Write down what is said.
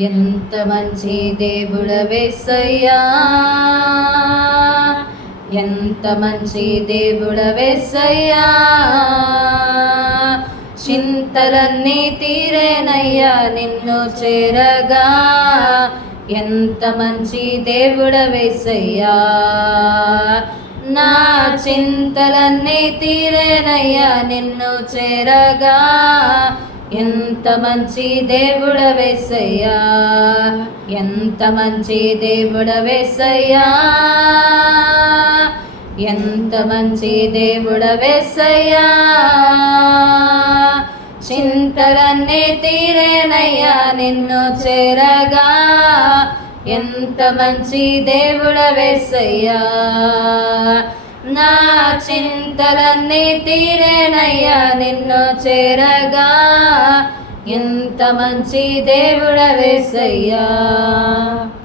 ఎంత మంచి దేవుడవేసయ్యా ఎంత మంచి దేవుడవేసయ్యా చింతలన్నీ తీరేనయ్యా నిన్ను చేరగా. ఎంత మంచి దేవుడవేసయ్యా నా చింతలన్నీ తీరేనయ్యా నిన్ను చేరగా. మంచి దేవుడవేసయ్యా ఎంత మంచి దేవుడవేసయ్యా ఎంత మంచి దేవుడవేసయ్యా చింతలన్నీ తీరేనయ్యా నిన్ను చేరగా. ఎంత మంచి దేవుడవేసయ్యా నా చింతలన్నీ తీరేనయ్యా నిన్ను చేరగా. ఎంత మంచి దేవుడవేసయ్యా.